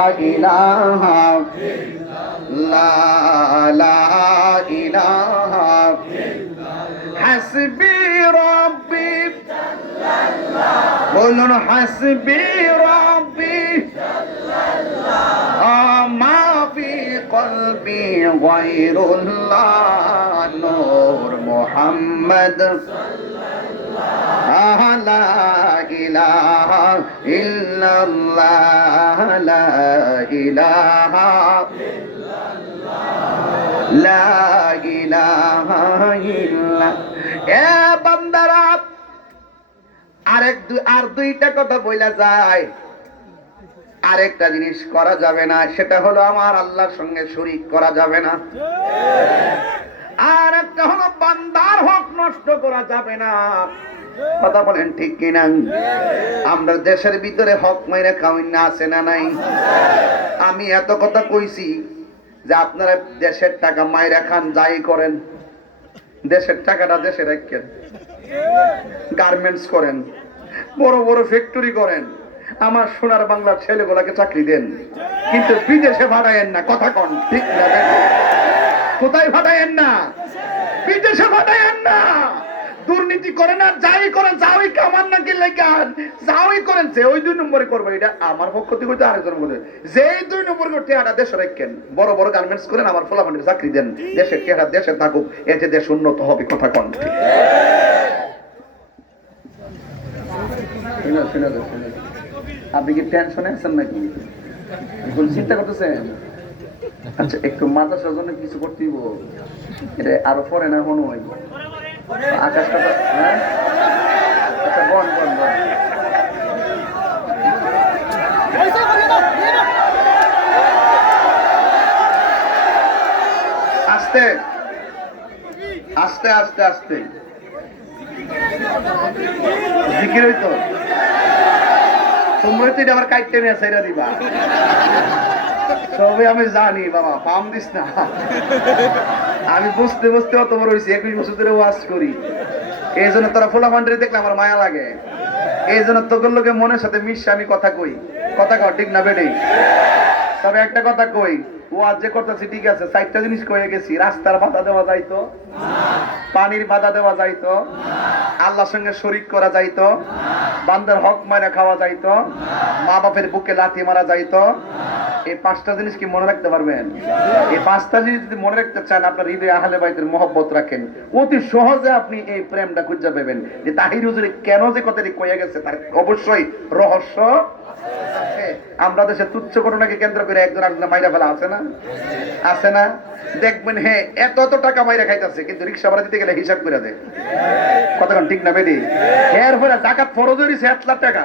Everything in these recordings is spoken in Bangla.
إله لا لا إله حسبي ربي বলুন হাসবি রব্বি মা ফি কলবি গায়রুল্লাহ নূর মুহাম্মদ আরেক আর দুইটা কথা বইলা যায়। আরেকটা জিনিস করা যাবে না, সেটা হলো আমার আল্লাহর সঙ্গে শরিক করা যাবে না। আর একটা হলো বান্দার হক নষ্ট করা যাবে না। কথা বলেন ঠিক কিনা? আমরা দেশের ভিতরে হক মাইরে কাউন না আছে না নাই? আমি এত কথা কইছি যে আপনারা দেশের টাকা মাইরা খান যাই করেন। দেশের টাকাটা দেশে রাখেন। গার্মেন্টস করেন। বড় বড় ফ্যাক্টরি করেন। আমার সোনার বাংলার ছেলেগুলাকে চাকরি দেন। কিন্তু বিদেশে ভাড়ায়েন না। কথা কন ঠিক না কোথায় ভাড়ায়েন না? বিদেশে ভাড়ায়েন না! দুর্নীতি করেন আর যাই করেন, যাওই কামান নাকি লেখান যাওই করেন যে ওই দুই নম্বরে করব, এটা আমার পক্ষ থেকে হইতে আরেকজন বলে। যে দুই নম্বর করতে আটা দেশে রাখেন, বড় বড় গার্মেন্টস করেন আমার ফলাফান্ডের চাকরি দেন। দেশের টেহারা দেশে থাকুক এতে দেশ উন্নত হবে, কথা কন। আপনি কি টেনশনে আছেন নাকি? এখন চিন্তা করতেছেন? আচ্ছা একটু মাথা জন্য কিছু করতে দিব এটা আরও পরে না মনে হয় হ্যাঁ? আচ্ছা আস্তে আস্তে আস্তে আস্তে। জিকির হইতো। তোমরা তো এটা আবার কাইটে নিয়ে সাইরা দিবা। তবে আমি জানি, বাবা, পাম দিস না। আমি বুঝতে বুঝতে অত বড় হয়েছি, একুশ বছর ধরে ওয়াজ করি। এই জন্য তোরা ফোলা ফান্ডারি দেখলে আমার মায়া লাগে। এই জন্য তোদের লোকে মনের সাথে মিশে আমি কথা কই। কথা কর ঠিক না বেডেই তবে একটা কথা কই, ওয়াজ যে করতেছি ঠিক আছে চারটা জিনিস কয়ে গেছি, রাস্তার বাধা দেওয়া যাইতো, পানির বাধা দেওয়া যাইতো, আল্লাহর সঙ্গে শরিক করা যাইতো, বান্দার হক মারা খাওয়া যাইতো মা বাপের বুকে লাথি মারা যাইতো এই পাঁচটা জিনিস কি মনে রাখতে পারবেন? এই পাঁচটা জিনিস যদি মনে রাখতে চান, আপনার হৃদয় আহলে বাইতের মহব্বত রাখেন। অতি সহজে আপনি এই প্রেমটা খুঁজে পাবেন। যে তাহির হুজুরে কেন যে কথাটি কয়ে গেছে, তার অবশ্যই রহস্য। আমরা দেশে তুচ্ছ ঘটনাকে কেন্দ্র করে একজন আরেকজন মাইরা ফেলা আছে না? আছে না? দেখবেন হ্যাঁ এত এত টাকা মাইরা খাইতেছে, কিন্তু রিক্সা ভাড়া দিতে গেলে হিসাব করে দেয়। কতক্ষণ ঠিক না বেদি এর পরে জাকাত ফরজ হয়েছে এক লাখ টাকা।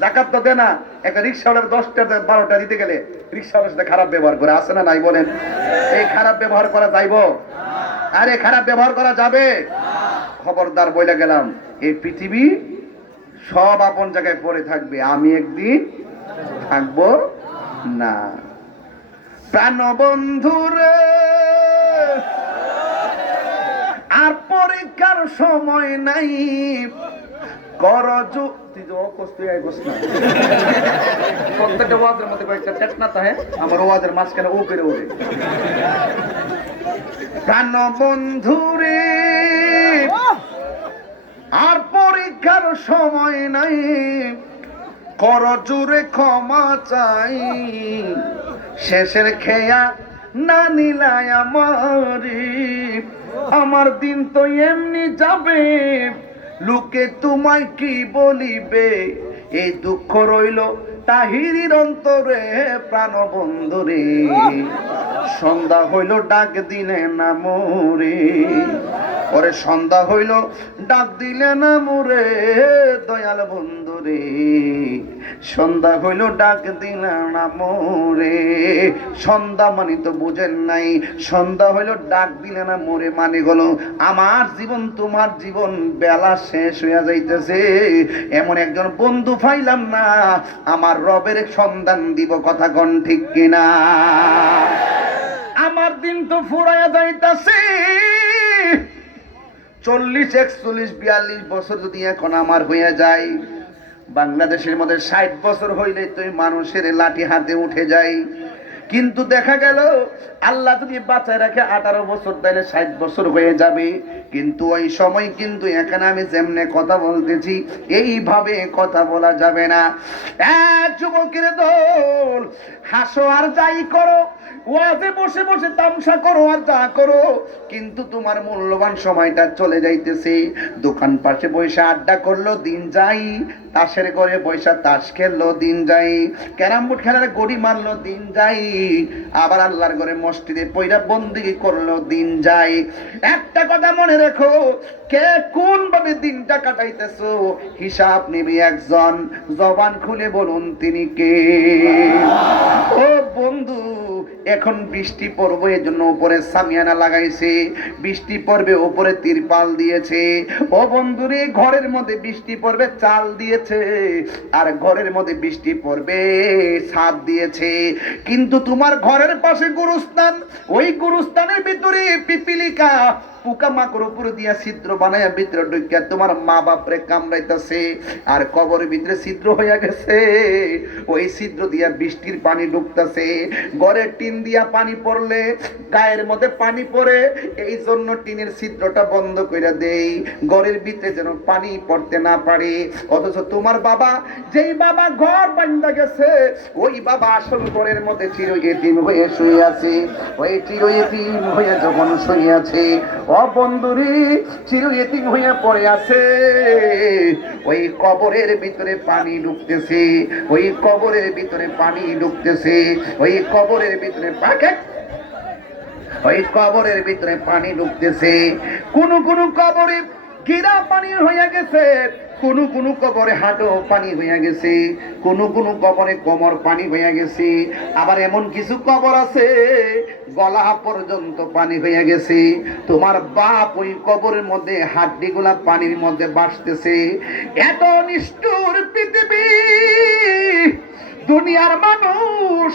জাকাত তো দে না একটা রিক্সাওয়ালার দশটা বারোটা দিতে গেলে রিক্সাওয়ালার সাথে খারাপ ব্যবহার করে, আছে না নাই বলেন? এই খারাপ ব্যবহার করা যাইব? আরে খারাপ ব্যবহার করা যাবে? খবরদার বইলে গেলাম এই পৃথিবী সব আপন জায়গায় পড়ে থাকবে, আমি একদিন থাকব না। প্রাণ বন্ধুরে আর পরীক্ষার সময় নাই। আই প্রত্যেকটা ওয়াজের মধ্যে তাহে আমার মাঝখানে আর পরীক্ষার সময় নাই। কর জোরে ক্ষমা চাই। শেষের খেয়া না নিলাই আমারি। আমার দিন তো এমনি যাবে। লোকে তোমায় কি বলিবে? এই দুঃখ রইল তাহিরির অন্তরে প্রাণ বন্ধুরে সন্ধ্যা হইল ডাক দিনে না মোরে ওরে সন্ধ্যা হইল, ডাক দিলে না মোরে দয়াল বন্ধু রে সন্ধ্যা হইল, ডাক দিলে না মোরে। সন্ধ্যা মানে তো বুঝেন নাই, সন্ধ্যা হইল, ডাক দিলে না মোরে মানে হলো, আমার জীবন, তোমার জীবন বেলা শেষ হইয়া যাইতেছে। এমন একজন বন্ধু পাইলাম না, আমার রবের সন্ধান দিব কথা গণ ঠিক কিনা। আমার দিন তো ফুরাইয়া যাইতাছে। চল্লিশ, একচল্লিশ, বিয়াল্লিশ বছর যদি এখন আমার হইয়া যায়, বাংলাদেশের মধ্যে ষাট বছর হইলে তুই মানুষের লাঠি হাতে উঠে যাই কিন্তু দেখা গেল, আল্লাহ যদি বাঁচায় রাখে, আঠারো বছর তাহলে ষাট বছর হয়ে যাবে। কিন্তু ওই সময় কিন্তু এখানে আমি যেমনে কথা বলতেছি, এইভাবে কথা বলা যাবে না। যুবকের দল, হাসো আর যাই করো ওয়াজে বসে বসে তামসা করো আর যা করো। কিন্তু তোমার মূল্যবান সময়টা চলে যাইতেছে। দোকান পাশে বসে আড্ডা করল, দিন যাই। তাসের ঘরে বৈশা তাস খেললো, দিন যাই। ক্যারাম বোর্ড খেলার গড়ি মারলো, দিন যাই। আবার আল্লাহর ঘরে মসজিদে পয়রা বন্দিগি করল, দিন যাই। একটা কথা মনে রেখো, কে কোন ভাবে দিনটা কাটাইতেছো, হিসাব নিবি একজন। জবান খুলে বলুন তিনি কে। ও বন্ধু এখন বৃষ্টি পড়বে জন্য উপরে সামিয়ানা লাগাইছে। বৃষ্টি পড়বে, উপরে তিরপাল দিয়েছে। ও বন্ধুরে, ঘরের মধ্যে বৃষ্টি পড়বে, চাল দিয়েছে। আর ঘরের মধ্যে বৃষ্টি পড়বে, ছাদ দিয়েছে। কিন্তু তোমার ঘরের পাশে গুরুস্থান, ওই গুরুস্থানের ভিতরে পিপিলিকা পোকা মাকড় উপরে দিয়া ছিদ্র বানায় ভিতরে ঢুকিয়া তোমার মা বাপরে কামড়াইতেছে। আর কবরের ভিতরে ছিদ্র হইয়া গেছে। ওই ছিদ্র দিয়া বৃষ্টির পানি ঢুকতেছে। ঘরের টিন দিয়া পানি পড়লে, গায়ের মধ্যে পানি পড়ে এই জন্য টিনের ছিদ্রটা বন্ধ করে দেই। ঘরের ভিতরে যেন পানি পড়তে না পারে। অথচ তোমার বাবা, যেই বাবা ঘর বান্ধা গেছে, ওই বাবা আসল ঘরের মধ্যে চির এতিম হয়ে শুয়ে আছে। ওই চির এতিম হয়ে যখন শুয়ে আছে অবন্ধুরি চির এতিম হইয়া পড়ে আছে। ওই কবরের ভিতরে পানি ঢুকতেছে, ওই কবরের ভিতরে পানি ঢুকতেছে, ওই কবরের ভিতরে পাখে ওই কবরের ভিতরে পানি ঢুকতেছে, কোন কোন কবরে গিরা পানি হয়ে গেছে। কোন কোন কবরে হাঁটো পানি হইয়া গেছে। কোন কোন কবরে কোমর পানি হইয়া গেছে। আবার এমন কিছু কবর আছে, গলা পর্যন্ত পানি হইয়া গেছে। তোমার বাপ ওই কবরের মধ্যে, হাড্ডিগুলা পানির মধ্যে বাসতেছে। এত নিষ্ঠুর পৃথিবী, দুনিয়ার মানুষ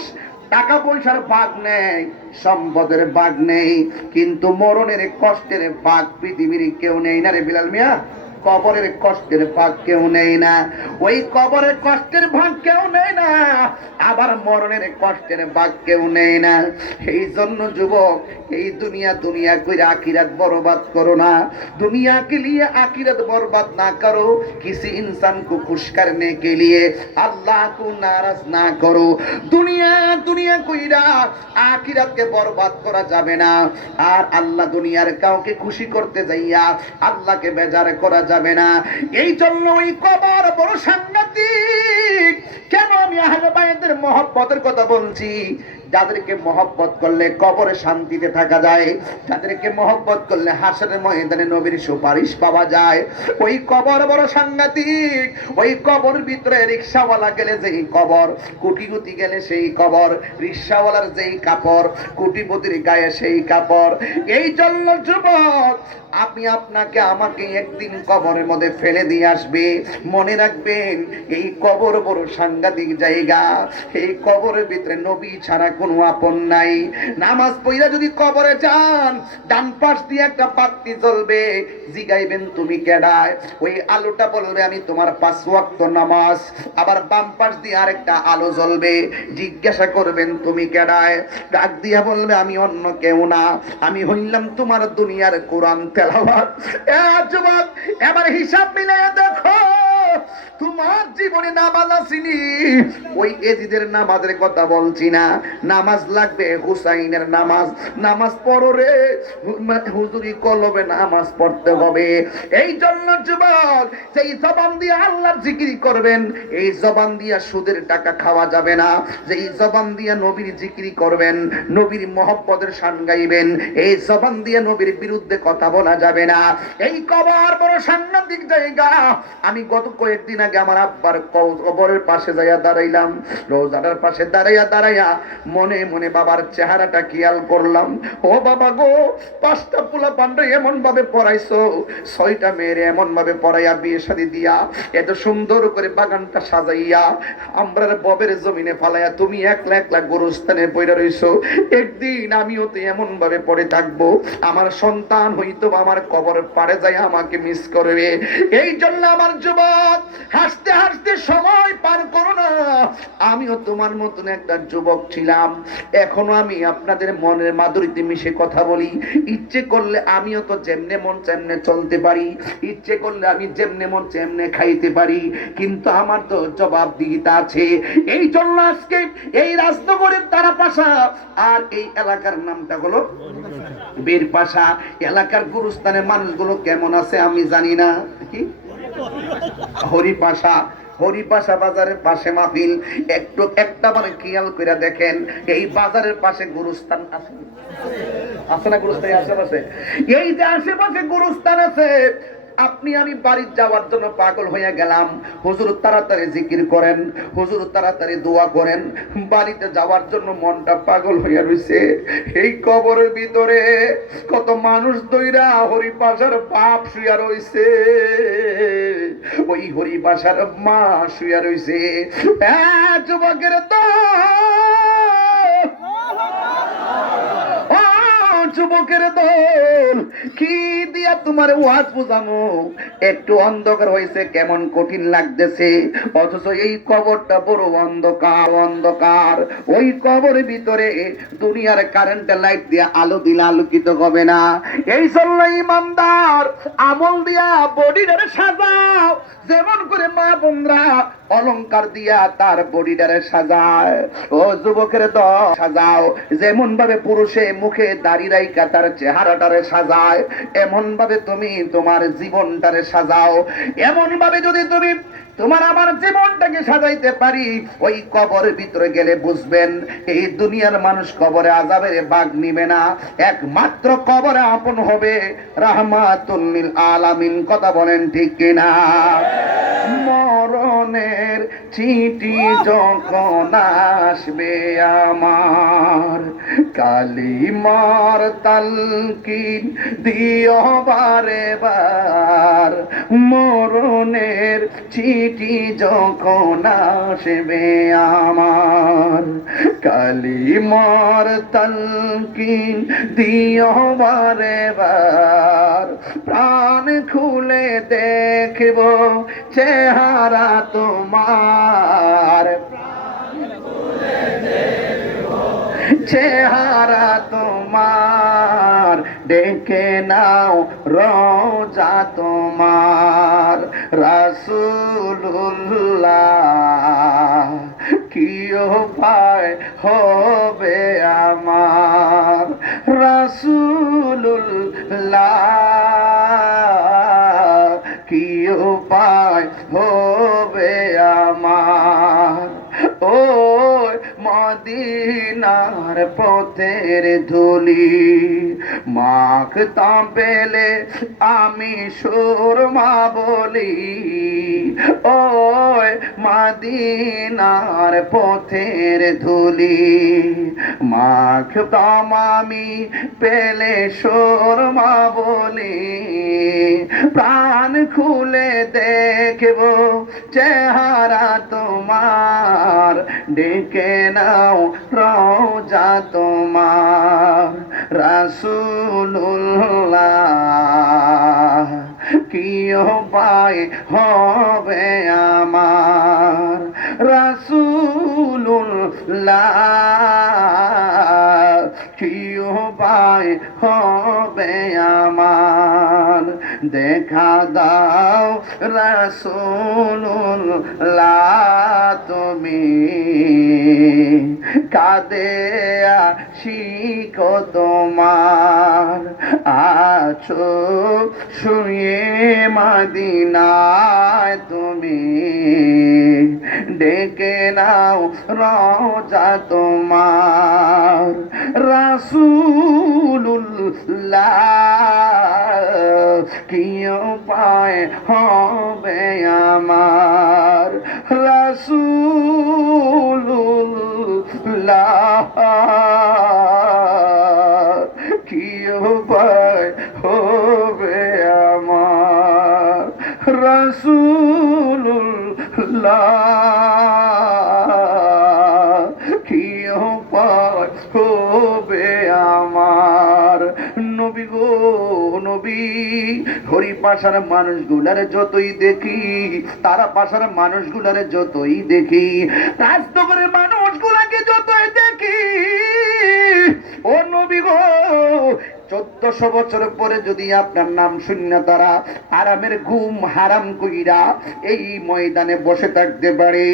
টাকা পয়সার ভাগ নেই, সম্পদের ভাগ নেই, কিন্তু মরণের কষ্টের ভাগ পৃথিবীর কেউ নেই না রে বিলাল মিয়া। কবরের কষ্টের ভাগ কেউ নেই না। ওই কবরের কষ্টের ভাগ কেউ নেই না। আবার মরণের কষ্টের ভাগ কেউ নেই না। সেই জন্য যুবক, এই দুনিয়া দুনিয়া করে আখিরাত বরবাদ করো না। দুনিয়া কে লিয়ে আখিরাত বরবাদ না করো। কিছু ইনসান কো খুশ করনে কে লিয়ে আল্লাহ কো নারাজ না করো। দুনিয়া দুনিয়া কইরা আখিরাত কে বরবাদ করা যাবে না। আর আল্লাহ দুনিয়ার কাউকে খুশি করতে যাইয়া আল্লাহকে বেজার করা যাবে না। এই জন্য ওই কবর বড় সাংঘাতিক। কেন আমি আহলে বাইতের মহব্বতের কথা বলছি? যাদেরকে মহব্বত করলে কবরে শান্তিতে থাকা যায়, যাদেরকে মহব্বত করলে হাসের ময়দানে নবীর সুপারিশ পাওয়া যায়। ওই কবর বড় সাংঘাতিক, ওই কবর ভিতরে রিক্সাওয়ালা গেলে যেই কবর কুটিগুতি গেলে সেই কবর, রিক্সাওয়ালার যেই কাপড় কুটিপতির গায়ে সেই কাপড়। এই জন্য যুবক, আপনি আপনাকে আমাকে একদিন কবরের মধ্যে ফেলে দিয়ে আসবে। মনে রাখবেন, এই কবর বড় সাংঘাতিক জায়গা। এই কবরের ভিতরে নবী ছাড়া কোনো আপন নাই। নামাজ পইরা যদি কবরে যান, ডান পাশ দিয়ে একটা বাতি জ্বলবে। জিগাইবেন, তুমি কেডায়? ওই আলোটা বলবে আমি তোমার পাঁচ ওয়াক্ত নামাজ। আবার বাম পাশ দিয়ে আরেকটা আলো জ্বলবে। জিজ্ঞাসা করবেন, তুমি কেডায়? ডাক দিয়া বলবে, আমি অন্য কেউ না। আমি হইলাম তোমার দুনিয়ার কোরআন তেলাওয়াত। এ যুবক, এবার হিসাব মিলিয়ে দেখো। তোমার জীবনে নামাজ আসিনি। ওই এজিদের নামাজের কথা বলছি না। নামাজ লাগবে, হুসাইনের নামাজ। নামাজ পড়ো রে। হুজুরি কলবে নামাজ পড়তে হবে। এই জন্য যুবক, যেই জবান দিয়ে আল্লাহর জিকির করবেন, এই জবান দিয়া সুদের টাকা খাওয়া যাবে না। যেই জবান দিয়া নবীর জিকিরি করবেন, নবীর মহব্বতের শান গাইবেন, এই জবান দিয়ে নবীর বিরুদ্ধে কথা বলা যাবে না। এই কবর বড় সাংঘাতিক জায়গা। আমি গত কয়েকদিন আগে আমার আব্বার কবরের পাশে যাইয়া দাঁড়াইলাম। রোজাটার পাশে দাঁড়াইয়া দাঁড়াইয়া মনে মনে বাবার চেহারাটা খেয়াল করলাম। ও বাবা গো, পাঁচটা পোলা পান্ডা এমন ভাবে পড়াইছো? ছয়টা মেয়ের এমন ভাবে পড়াইয়া বিয়ে শাদি দিয়া? এত সুন্দর করে বাগানটা সাজাইয়া আমরা ববের জমিনে ফালাইয়া তুমি একলা একলা গরুস্থানে পড়ে রইছো। একদিন আমিও তো এমন ভাবে পড়ে থাকব। আমার সন্তান হইতো আমার কবর পারে যায় আমাকে মিস করবে। এই জন্য আমার যুবক হাসতে হাসতে সময় পার করো না। আমিও তোমার মতন একটা যুবক ছিলাম। এখনও আমি আপনাদের মনের মাধুরীতে মিশে কথা বলি। ইচ্ছে করলে আমিও তো যেমনে মন তেমনে চলতে পারি। ইচ্ছে করলে আমি যেমনে মন তেমনে খাইতে পারি। কিন্তু আমার তো জবাবদিহিতা আছে। এই জন্য আজকে এই রাজনগরের তারা পাশা আর এই এলাকার নামটা হলো বীর পাশা এলাকার গুরুস্থানের মানুষগুলো কেমন আছে আমি জানি না। কি? হরিপাশা হরিপাশা বাজারের পাশে মাহফিল। একটু একটা মানে খেয়াল করে দেখেন, এই বাজারের পাশে গুরুস্থান আছে। আছে না গুরুস্থান আশেপাশে? এই যে আশেপাশে গুরুস্থান আছে আপনি আমি বাড়ির যাওয়ার জন্য পাগল হয়ে গেলাম। হুজুর তাড়াতাড়ি জিকির করেন, হুজুর তাড়াতাড়ি দোয়া করেন। বাড়িতে যাওয়ার জন্য মনটা পাগল হইয়া রইছে। এই কবরের ভিতরে কত মানুষ দইরা হরিপাশার বাপ শুয়া রইছে। ওই হরিপাশার মা শুয়া রইছে। এ যুবকের তো ও যুবকের দল। কি দিয়া তোমার ওয়াজ বুঝামো? একটু অন্ধকার হয়েছে, কেমন কঠিন লাগতেছে। অথচ এই কবরটা বড় অন্ধকার অন্ধকার। ওই কবরের ভিতরে দুনিয়ার কারেন্ট লাইট দিয়া আলো দিলে আলোকিত হবে না। এই জন্য ইমানদার, আমল দিয়া বডিটারে সাজাও। যেমন করে মা বোনরা অলংকার দিয়া তার বডিডারে সাজায়। ও যুবকের তো সাজাও। যেমন ভাবে পুরুষে মুখে দাড়ি রাইকা তার চেহারাটারে সাজায় এমন ভাবে তুমি তোমার জীবনটারে সাজাও। এমন ভাবে যদি তুমি তোমার আমার জীবনটাকে সাজাইতে পারি। ওই কবরের ভিতরে গেলে বুঝবেন, এই দুনিয়ার মানুষ কবরে আজাবের বাঘ নিবে না। একমাত্র কবরে আপন হবে রাহমাতুল্লিল আলামিন। কথা বলেন ঠিক কিনা? মরণের চিঠি যখন আসবে আমার, কালিমার তালকিন দিও বারে বার মরণের চিঠি যখন আসবে আমার, কালিমার তালকিন দিও বারে বার প্রাণ খুলে দেখব চেহারা তোমার। চেহারা তোমার। ডেকে নাও রোজা তোমার রাসুল্লাহ কি উপায় হবে আমার রাসুল্লাহ কি উপায় হবে আমার? ও মদিনার পথের ধুলি মাখতাম পেলে আমি সুরমা বলি। ওই মাদিনার পথের ধুলি। মাখতাম আমি পেলে সুরমা বলি। প্রাণ খুলে দেখব চেহারা তোমার। ডেকে নাও রোজা তোমার। রাসুল্লাহ কি উপায় হবে আমার? রাসুল্লাহ কি উপায় হবে আমার? দেখা দাও রসুল্লা তুমি। কাদে শিখো তোমার। আছো শুয়ে মাদিনায় তুমি। ডেকে নাও রজা তোমার রাসুল্লাহ কি পায় হবে আমার রাসুল্লাহ হরি পাশার মানুষগুলারে যতই দেখি, তারা পাশার মানুষগুলারে যতই দেখি, রাজনগরের মানুষগুলাকে যতই দেখি অন্য নবী চোদ্দশো বছর পরে যদি আপনার নাম শূন্য তারা আরামের ঘুম হারাম কইরা এই ময়দানে বসে থাকতে পারে।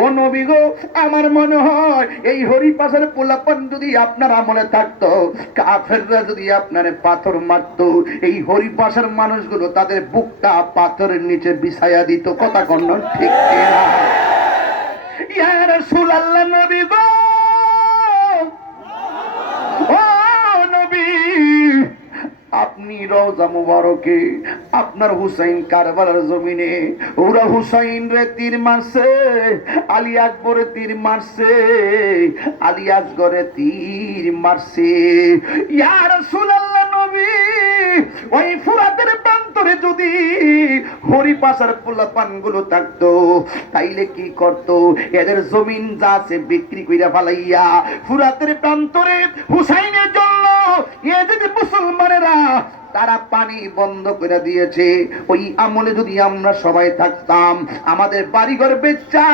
ও নবী গো, আমার মনে হয় এই হরিপাশের পোলাপান যদি আপনার আমলে থাকতো, কাফেররা যদি আপনার পাথর মারতো, এই হরিপাশের মানুষগুলো তাদের বুকটা পাথরের নিচে বিছায়া দিত। কথা কন্ন ঠিক কিনা? ইয়া রাসূলুল্লাহ নবী গো আপনি রওজা মুবারকে আপনার হুসাইন কারবালার জমিনে। ওরা হুসাইন রে তীর মারছে, আলী আকবরে তীর মারছে, আলী আকবরে তীর মারছে। ইয়া রাসূলুল্লাহ নবী! ওই ফুরাতের প্রান্তরে যদি হরিপাশার পোলাপানগুলো থাকতো, তাইলে কি করতো? এদের জমিন যা আছে বিক্রি কইরা ফালাইয়া ফুরাতের প্রান্তরে হুসাইনের জন্য এ যদি মুসলমানেরা তারা পানি বন্ধ করে দিয়েছে। ওই আমলে যদি আমরা সবাই থাকতাম, আমাদের বাড়িঘর বেচা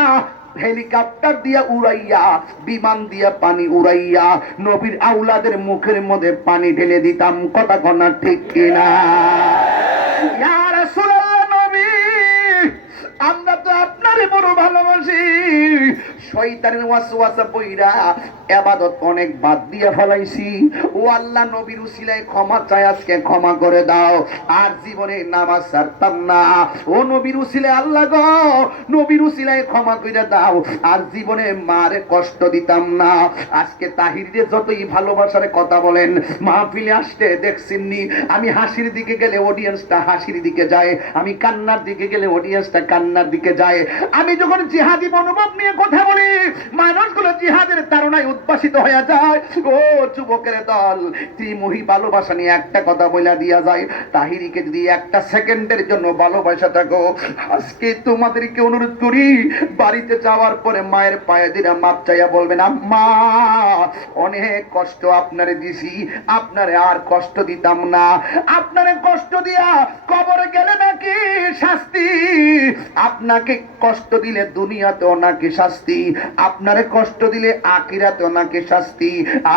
হেলিকপ্টার দিয়া উড়াইয়া, বিমান দিয়া পানি উড়াইয়া, নবীর আউলাদের মুখের মধ্যে পানি ঢেলে দিতাম, কথা কনা ঠিক কিনা? আমরা তো আপনারই বড় ভালোবাসি। শয়তানের পইরা অনেক বাদ ও আল্লাহ নবীর উসিলায় ক্ষমা চাই, আজকে ক্ষমা করে দাও। আর জীবনে নামাজ না। ও নবীর আল্লাহ নবীর উসিলায় ক্ষমা করে দাও। আর জীবনে মারে কষ্ট দিতাম না। আজকে তাহিরে যতই ভালোবাসার কথা বলেন, মাহফিলে আসতে দেখছেননি, আমি হাসির দিকে গেলে অডিয়েন্সটা হাসির দিকে যায়, আমি কান্নার দিকে গেলে অডিয়েন্সটা কান্নার দিকে যায়। আমি যখন জিহাদি মনোভাব নিয়ে কথা বলি মানুষগুলো জিহাদের তারণায় উদ্ভাসিত হয়ে যায়। ও যুবকের দল, ত্রিমুহী ভালোবাসা নিয়ে একটা কথা বইলা দিয়া যায়। তাহিরিকে যদি একটা সেকেন্ডের জন্য ভালোবাসা থাকো, আজকে তোমাদেরকে অনুরোধ করি, বাড়িতে যাওয়ার পরে মায়ের পায়ে দিরা মাপ চাইয়া বলবেন, আম্মা, অনেক কষ্ট আপনারে দিছি, আপনারে আর কষ্ট দিতাম না। আপনারে কষ্ট দিয়া কবরে গেলে নাকি শাস্তি? আপনাকে কষ্ট দিলে দুনিয়াতেও নাকি শাস্তি। আপনারে কষ্ট দিলে আকিরাতেও নাকি শাস্তি,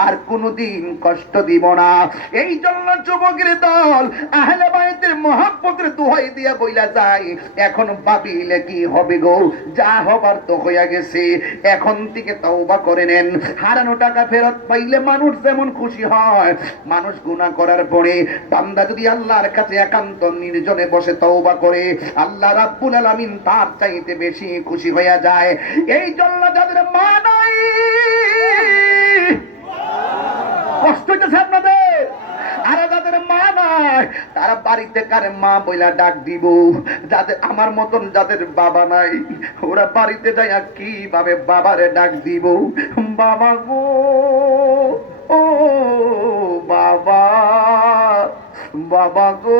আর কোনোদিন কষ্ট দিব না। এই জন্য যুবকের দল, আহলে বাইতের মহাব্বতের দোহাই দিয়া বইলা যায়, এখন ভাবিলে কি হবে গো? যা হবার তো হইয়া গেছে। এখন থেকে তওবা করে নেন। হারানো টাকা ফেরত পাইলে মানুষ যেমন খুশি হয়, মানুষ গুনাহ করার পরে বান্দা যদি আল্লাহর কাছে একান্ত নির্জনে বসে তওবা করে, আল্লাহ রাব্বুল আলামিন তার চাইতে বেশি খুশি হইয়া যায়। এই জন্য যাদের মা নাই। কষ্ট হইতেছে আপনাদের। আরে যাদের মা নাই, তারা বাড়িতে কারে মা বইলা ডাক দিব। যাদের আমার মতন যাদের বাবা নাই, ওরা বাড়িতে যাইয়া কীভাবে বাবারে ডাক দিব? বাবা গো, ও বাবা বাবা গো।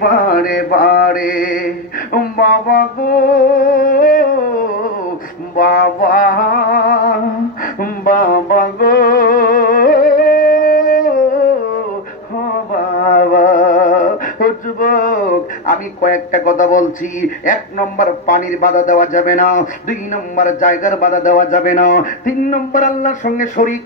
বারে বারে। বাবা গো, বাবা বাবা গো। যুবক, আমি কয়েকটা কথা বলছি। এক নম্বর পানির বাধা দেওয়া যাবে না, দুই নম্বর জায়গার বাধা দেওয়া যাবে না। তিন নম্বর আল্লাহর সঙ্গে শরীক